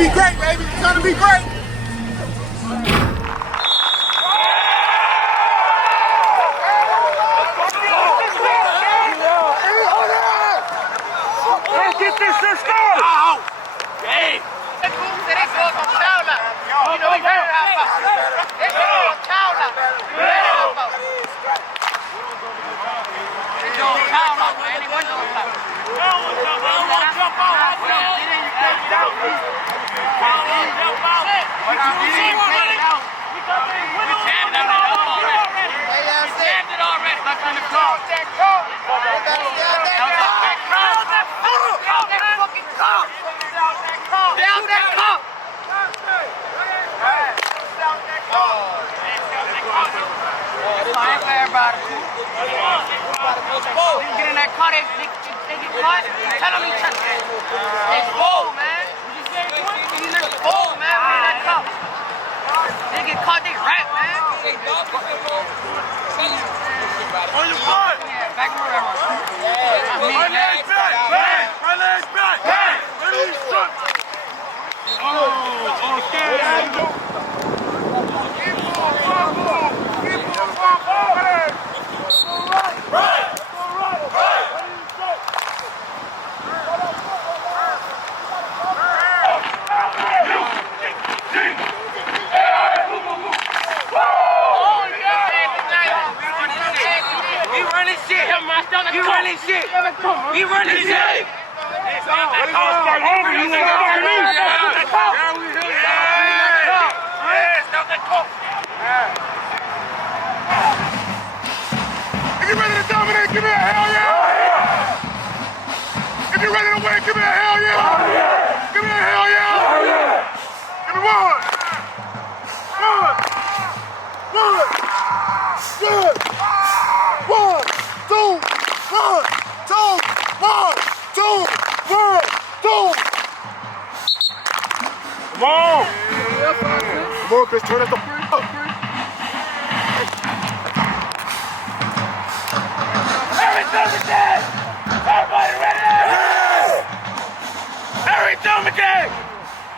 be great, baby. It's gonna be great. Let's get this system! Hey! Get in that car, they get caught. Tell them he touched it. It's bold, man. These niggas bold, man. We in that car. They get caught, they rap, man. On your foot! Yeah, back in the river. Right leg back! Bang! Right leg back! Bang! Release shot! Oh, okay. He running shit! If you're ready to dominate, give me a hell yeah! If you're ready to win, give me a hell yeah! Give me a hell yeah! Give me one! Come on! Come on, Chris, turn it up. Everybody ready?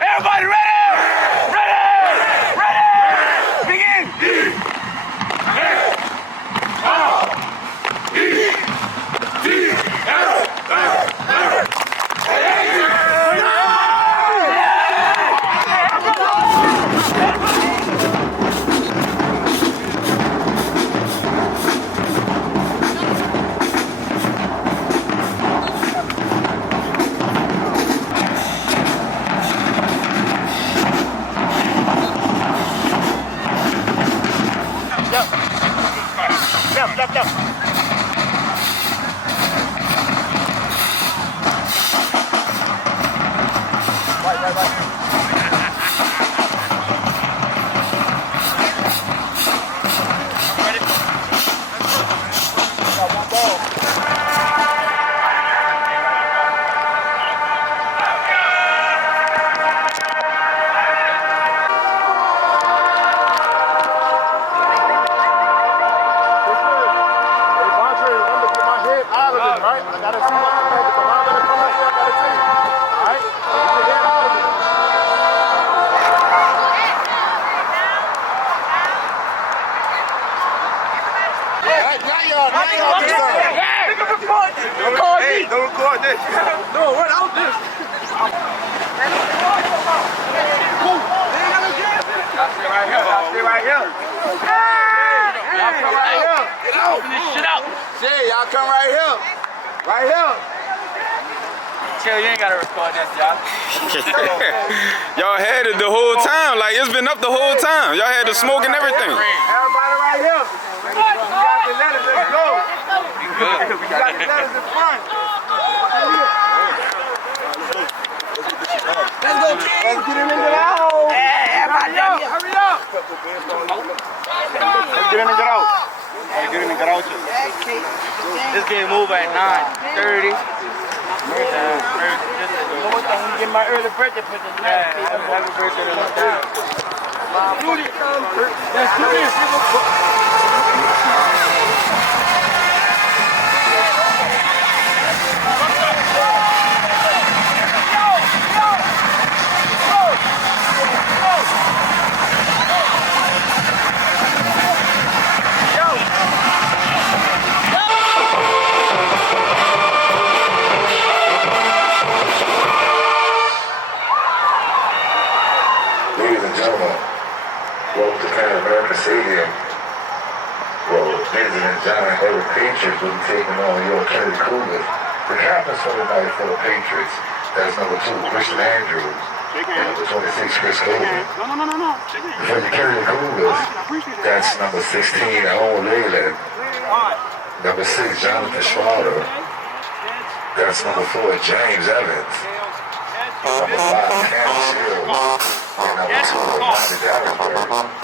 Everybody ready? Ready? Begin! Left. Right. Don't record this. No, what out this? Y'all stay right here. Y'all come right here. Get out. Open this shit out. Shit, y'all come right here. Right here. Chill, you ain't gotta record this, y'all. Y'all had it the whole time. Like, it's been up the whole time. Y'all had the smoke and everything. Everybody right here. We got the letters. Let's go. We got the letters in front. Let's go, Let's get him into the house. Hey, everybody, hurry up. Let's get him and get out. Let's get him and get out. This game over at 9:30. I'm getting my early birthday pictures now. Happy birthday to my dad. Let's do this. Stadium. Well, ladies and gentlemen, the Patriots will be taking on your Kennedy Cougars. The captains for the night for the Patriots, that's number 2, Christian Andrews, and number 26, Chris Coleman. For the Kennedy Cougars, that's number 16, Owen Leyland. Number 6, Jonathan Schwader. That's number 4, James Evans. Number 5, Cam Shields. And number 2, Ronnie Dallasberg.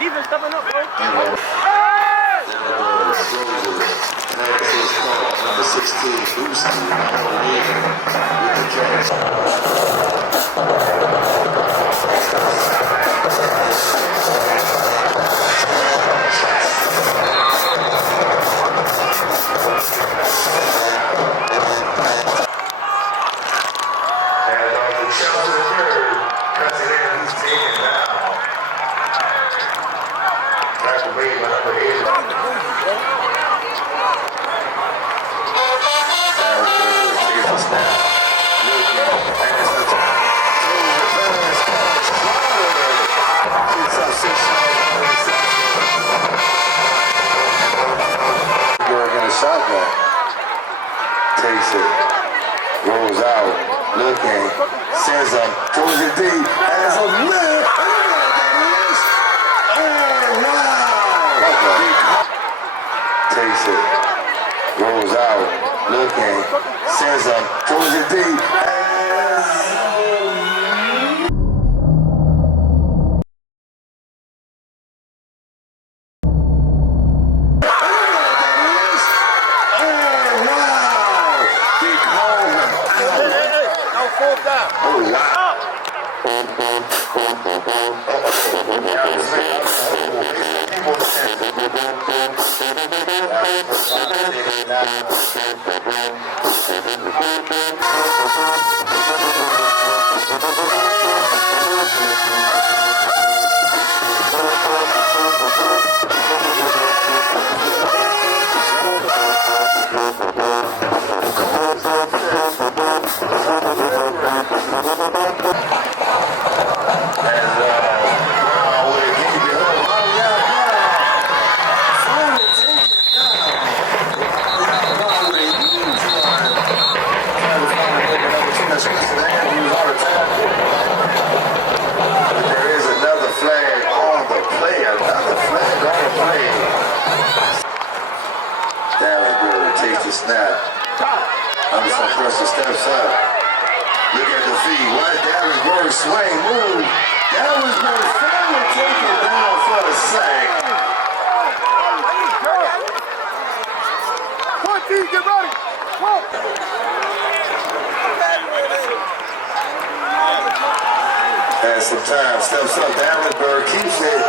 Defense stepping up, bro. Number 16, Boosty, with the catch. And on the jump to the third, cuts it in, he's taken now. Tackle made by number 8. Shotgun takes it, rolls out, looking, sends up, throws it deep, has a man, and wow! Takes it, rolls out, looking, sends up, throws it deep, snap. Anderson Preston steps up. Look at the feet. What? Davenport swing, move. Davenport finally take it down for the sack. Come on, team, get ready. Come on. Has some time. Steps up. Davenport keeps it.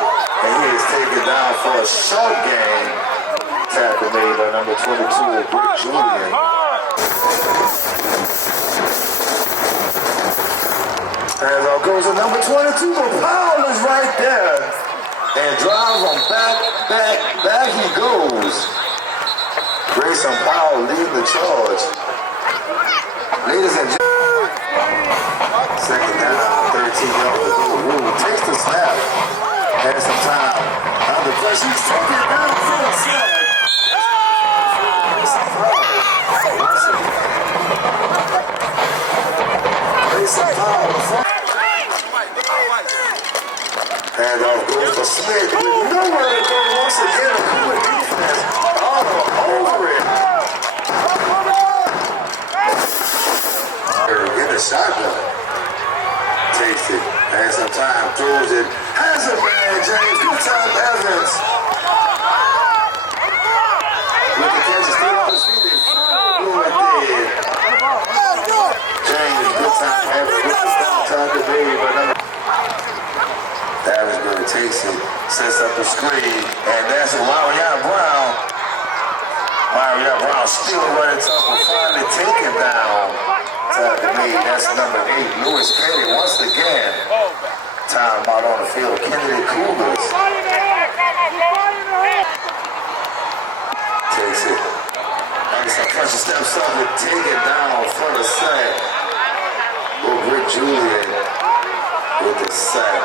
And he is taken down for a short game. Tackle made by number 22, Byrd Jr. And out goes to number 22, but Powell is right there. And drives him back he goes. Grayson Powell leading the charge. Ladies and gentlemen, second down, 13 yards to go. Rule takes the snap. Has some time. Under pressure, he's taking it down for the sack. And off goes to Smith. Nowhere to go once again. A good defense. All over it. Get a shotgun. Takes it. Has some time. Throws it. Has it, man. James. Good time, Evans. With the catch, still on his feet. James, good time, Evans. Time to be, but Davenport takes it, sets up the screen, and that's Marion Brown. Marion Brown still running tough, but finally taken down. That's number 8, Lewis Petty once again. Time out on the field, Kennedy Cougars. Takes it. Anderson pressure steps up and take it down for the sack. Rick Julian with the sack.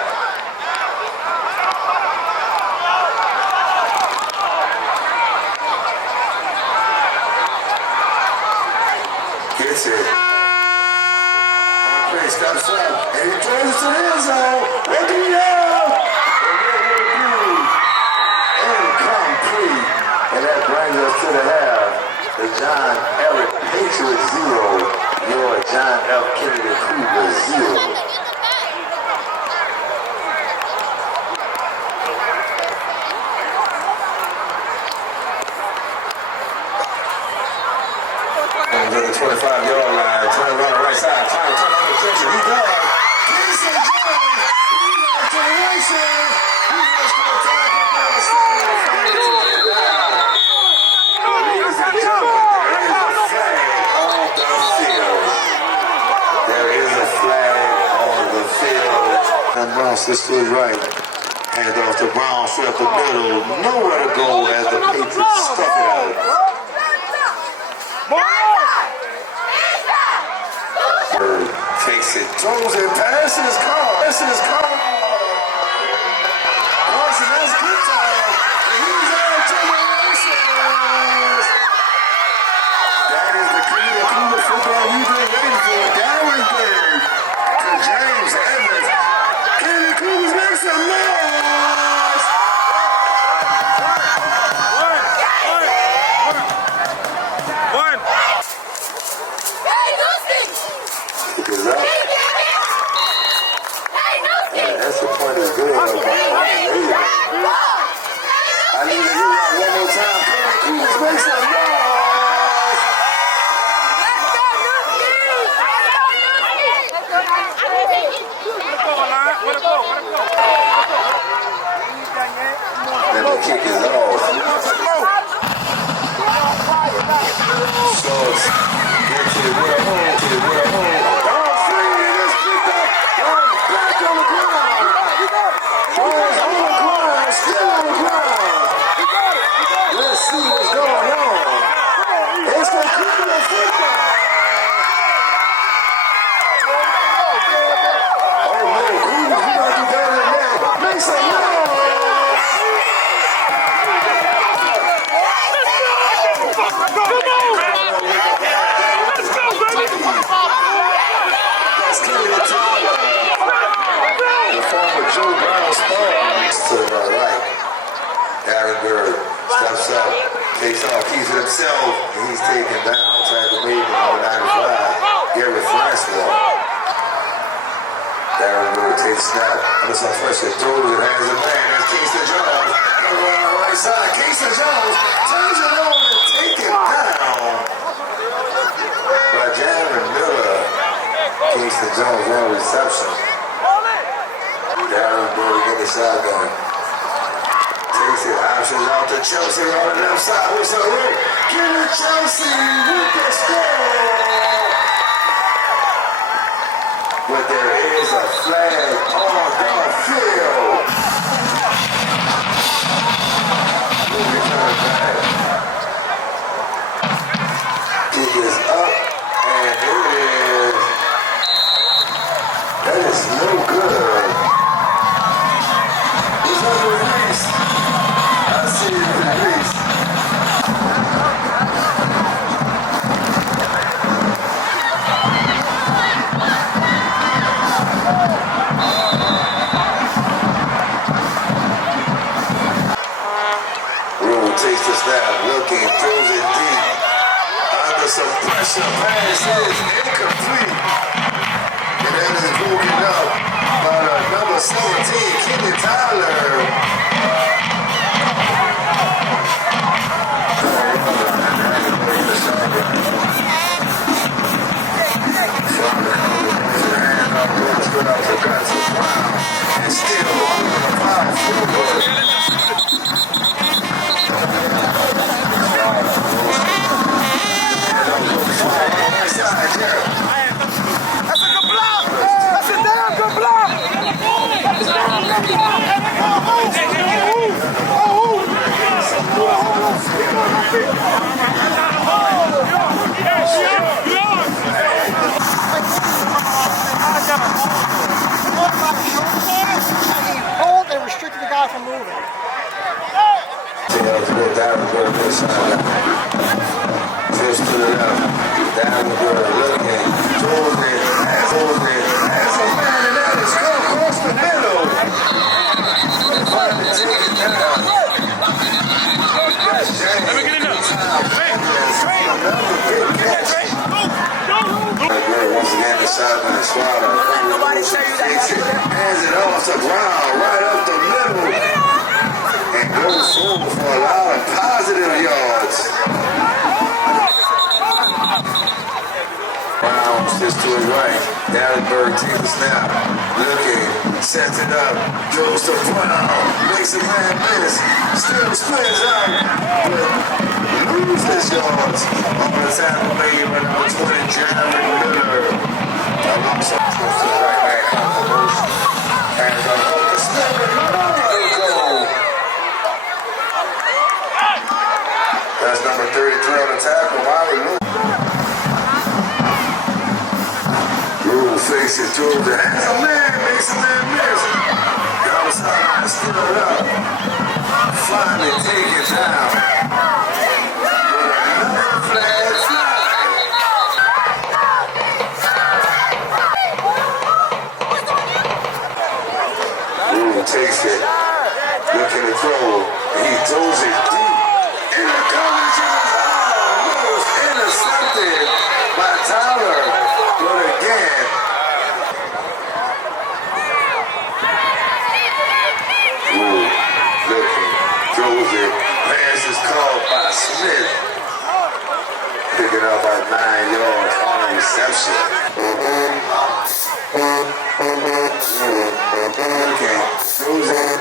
Gets it. Play steps up and he throws it to the end zone. What do we have? Incomplete. And that brings us to the half. The John Ehret Patriots 0. Your John F. Kennedy Cougars 0. To the 25-yard line, turn around the right side, turn on the pressure, he does. Kingston Jones, he's off to the right side. He goes to the tackle down the sideline, finally took it down. Ladies and gentlemen, there is a flag on the field. There is a flag on the field. And Brown stood right. Hand off to Brown, fell the middle. Nowhere to go as the Patriots stuck it out. Byrd takes it, throws it, passes, caught. Carson, that's good time. And he's out to the races. That is the Kennedy Cougar football you've been waiting for. Darren Byrd to James Evans. Kennedy Cougars make some noise. One. Is up. Yeah, that's the point of good. I need to hear that one more time. Kennedy Cougars make some noise. And the kick is off. Schultz gets it real home, back on the ground. Throws on the ground, still on the ground. Let's see what's going on. It's the Cougar football. Oh man, Cougars, we gotta do better than that. Make some noise. Joe Brown Sparks to the right. Aaron Byrd steps up, takes off, keeps it himself, and he's taken down. Tackle made number 95, Gary Francois. Aaron Byrd takes snap, under some pressure, throws it, hands it man. That's Kingston Jones. Comes around the right side. Kingston Jones turns it on and take it down. By Jaron Miller. Kingston Jones, one reception. Darren Byrd in the shotgun. Takes it, options out to Chelsea on the left side. What's up, Rick? Give it Chelsea with the score. But there is a flag on the field. Moving back. Kick is up, and it is. That is no good. I see it released. Rule takes the snap, looking, throws it deep. Under some pressure, pass is incomplete. And that is broken up by number 17, Kenny Tyler. And still, go down and go to this side. Just put it up. Down and go looking. Throws it. Has a man and that is come across the middle. Finally take it down. Let me get in there. Once again, the sideline swatter. Nobody tell you that. Hands it off to Brown, right up the middle. And goes forward for a lot of positive yards. Brown just to his right. Byrd takes the snap. Looking, sets it up. Goes to Brown. Makes a man miss. Still splits out. Loses yards. On the tackle made by number 20, Jeremy Miller. Alongside the right back on the loose. And the snap. That's number 33 on the tackle. Wiley Lou. Lou faces through the hands of man. Makes a man miss. The outside still up. Finally take it down. Takes it, looking to throw, and he throws it deep. In the coverage was intercepted by Tyler, but again. Looking, throws it, pass is called by Smith. Picking up by 9 yards on reception. Okay. Throws it.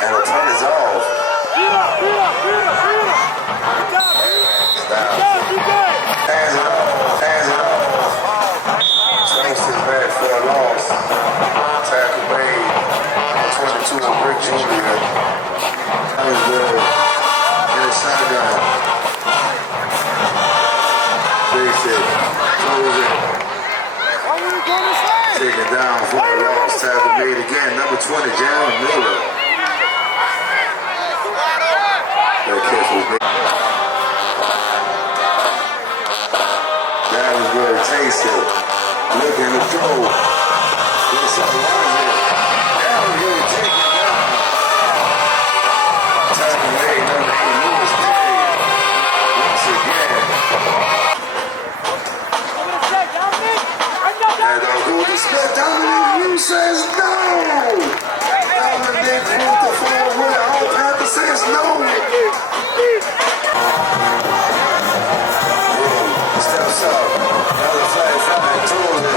And the turn is off. Hands it off. Swings his back for a loss. Tackle made. 22 on Brick Jr. That was good. In the shotgun. Takes it. Throws it. Taken down for a loss. Tackle made again. Number 20, Jeremy Miller. That catch was made. That was good. Taste it. Looking to throw. This is it. That was good. Take it down. Tackle made. Number 8, Lewis Perry. Once again. And go to Smith. Dominic Hughes says no. Dominic Hughes to fall with all Panther says no. Steps up. Another flag flying towards it.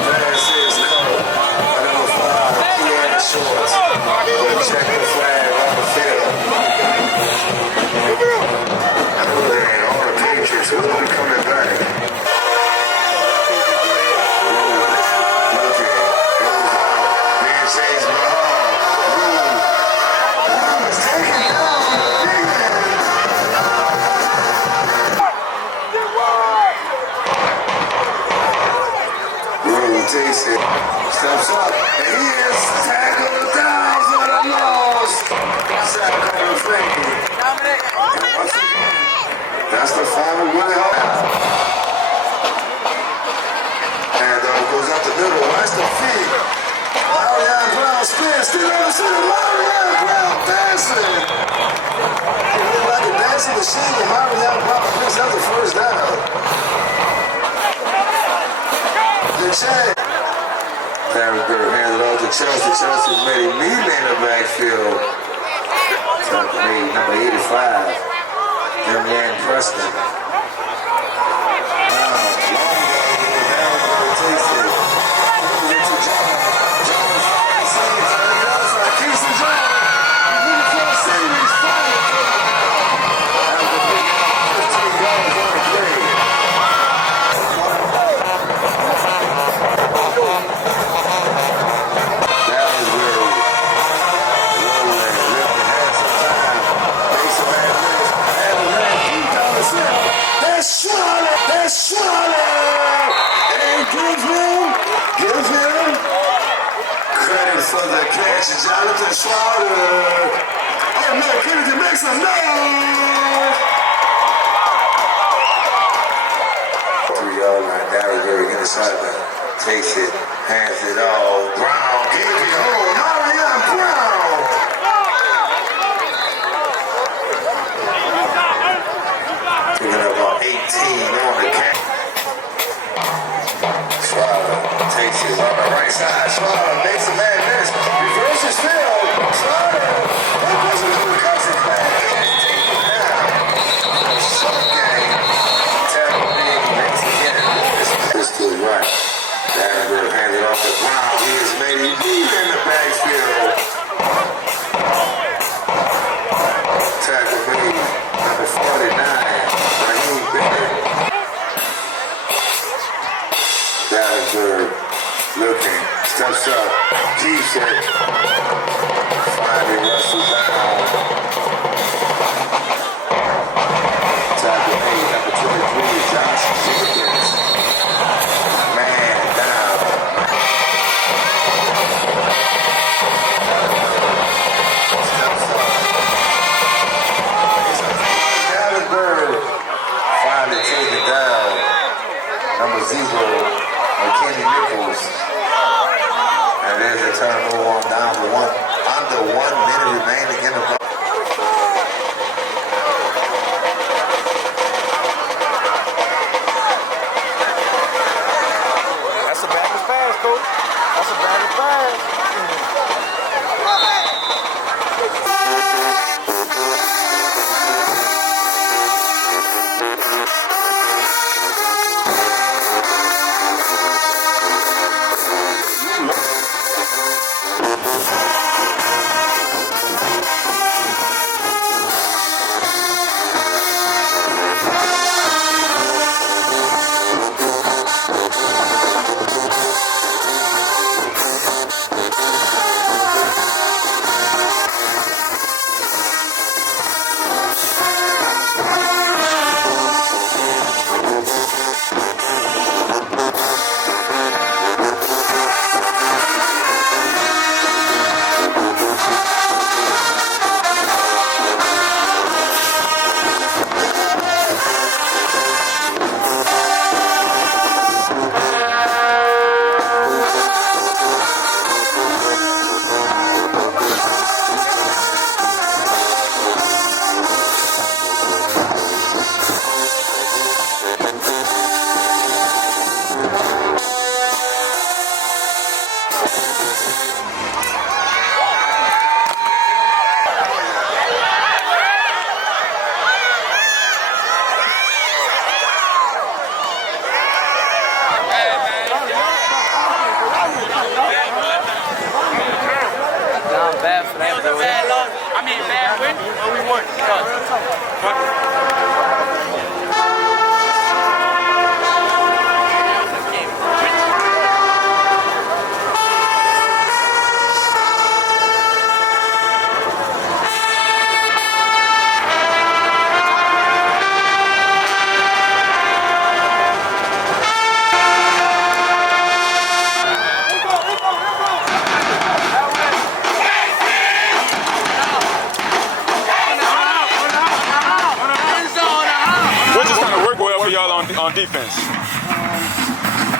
Flag says no. Number 5, Keanu Shorts. Go check the flag on the field. And all the Patriots will be coming back. Steps up, and he is tackled single. Mariana Papa picks up the first down. The chance. Byrd hands it off to Chelsea. Chelsea's made immediately in the backfield. Number 85. Young Preston. Jonathan Slaughter. Oh no, Kennedy makes a no! 3-yard line, Byrd in the sideline. Takes it, hands it all. Brown gave it home. Marion Brown! Picking up about 18 on the catch. Slaughter takes it on the right side. Slaughter makes a man miss. Reverses field. Slaughter. That wasn't who cuts it back. Some game. Tackle big. Makes it again. This to the right. Byrd handed off to Brown. He is made deep in the backfield. Tackle made. Number 49. Byrd. Byrd looking, steps up, keeps it, finally wrestles down. Tackle made, number 23, Josh Jenkins. Man down. Steps up. Byrd finally taken down. Number 0. Kenny Nichols. And there's a turnover on down to one. Under 1 minute remaining in the ball. That's a backwards pass, coach. That's a backwards pass. Bad win? Oh, we won. On defense.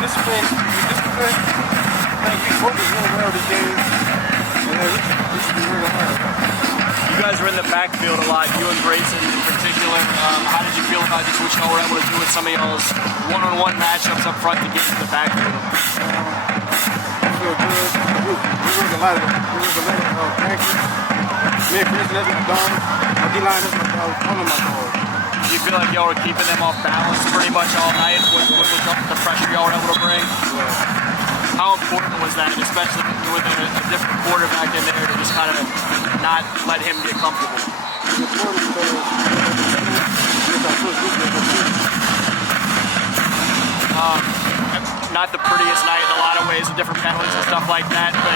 Discipline. I think we focused real well this game. Yeah, we should be real hard. You guys were in the backfield a lot, you and Grayson in particular. particular, how did you feel about just what y'all were able to do with some of y'all's one-on-one matchups up front to get to the backfield? I feel good. We work a lot of practice. Me and Preston, that's my dog. My D-line, that's my dog. All of my dogs. Do you feel like y'all were keeping them off balance pretty much all night with the pressure y'all were able to bring? Yeah. How important was that, especially with a different quarterback in there, to just kind of not let him get comfortable? It's important because it's our first week. Not the prettiest night in a lot of ways with different penalties and stuff like that, but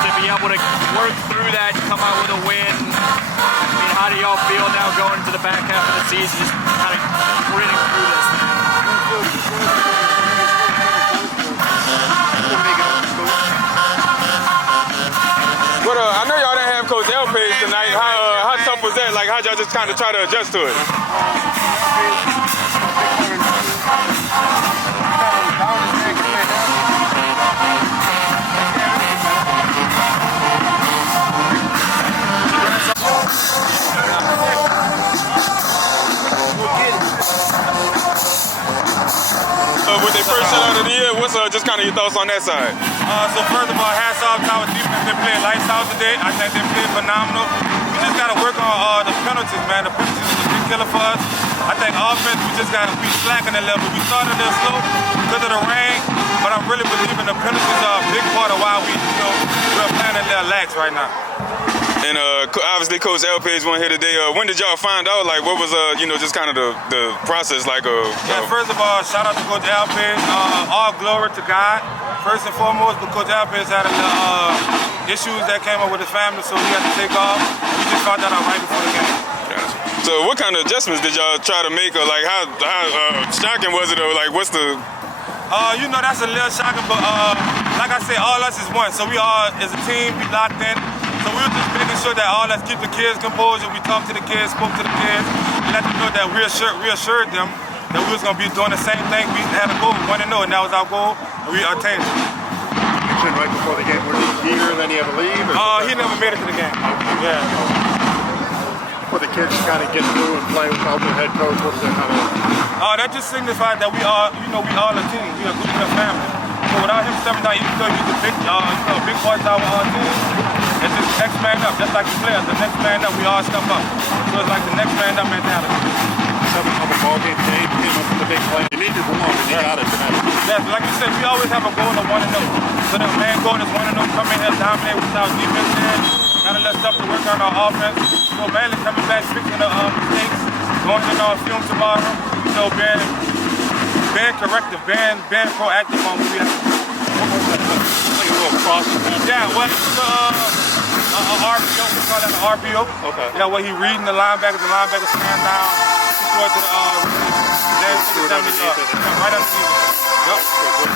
to be able to work through that, come out with a win, I mean, how do y'all feel now going into the back half of the season, just kind of gritting through this thing? But I know y'all didn't have Coach Elpage tonight. How tough was that? Like, how'd y'all just kind of try to adjust to it? With their first shutout of the year, what's just kind of your thoughts on that side? So first of all, hats off to our defense. They played lights out today. I think they played phenomenal. We just got to work on the penalties, man. The penalties is a big killer for us. I think offense, we just got to be slacking a little bit. We started a little slow because of the rain, but I'm really believing the penalties are a big part of why we're playing a little lax right now. And obviously, Coach Elpage went here today. When did y'all find out? Like, what was just kind of the process like? Yeah, first of all, shout out to Coach Elpage. All glory to God, first and foremost. But Coach Elpage had issues that came up with his family, so he had to take off. We just found that out right before the game. Gotcha. So, what kind of adjustments did y'all try to make? Or like, how shocking was it? Or like, what's the? That's a little shocking, but like I said, all us is one. So we all, as a team, we locked in. So we were just making sure that all us keep the kids composed. We talked to the kids, spoke to the kids, and let them know that we reassured them that we was going to be doing the same thing. We had a goal, 1-0, and that was our goal, and we attained it. You said right before the game, were he here and then he had to leave? He never made it to the game. Yeah. For the kids to kind of get through and play without their head coach, what does that kind of? That just signified that we all a team. We are a family. So without him stepping down, even though he's a big part of our team, it's just next man up, just like the players. The next man up, we all step up. So it's like the next man up mentality. Seven ball game came up with the big play. You needed one, and you got it tonight. Yes, like you said, we always have a goal of 1-0. So the main goal is 1-0, come in here, dominate with our defense in, kind of let stuff to work on our offense. So mainly coming back, fixing the mistakes, going in our film tomorrow. Being corrective, being proactive on what we have to do. Like a little cross. Yeah, well, it's an RPO, we call that an RPO. Okay. Yeah, where he reading the linebacker stand down, he throw it to the right underneath. Yep.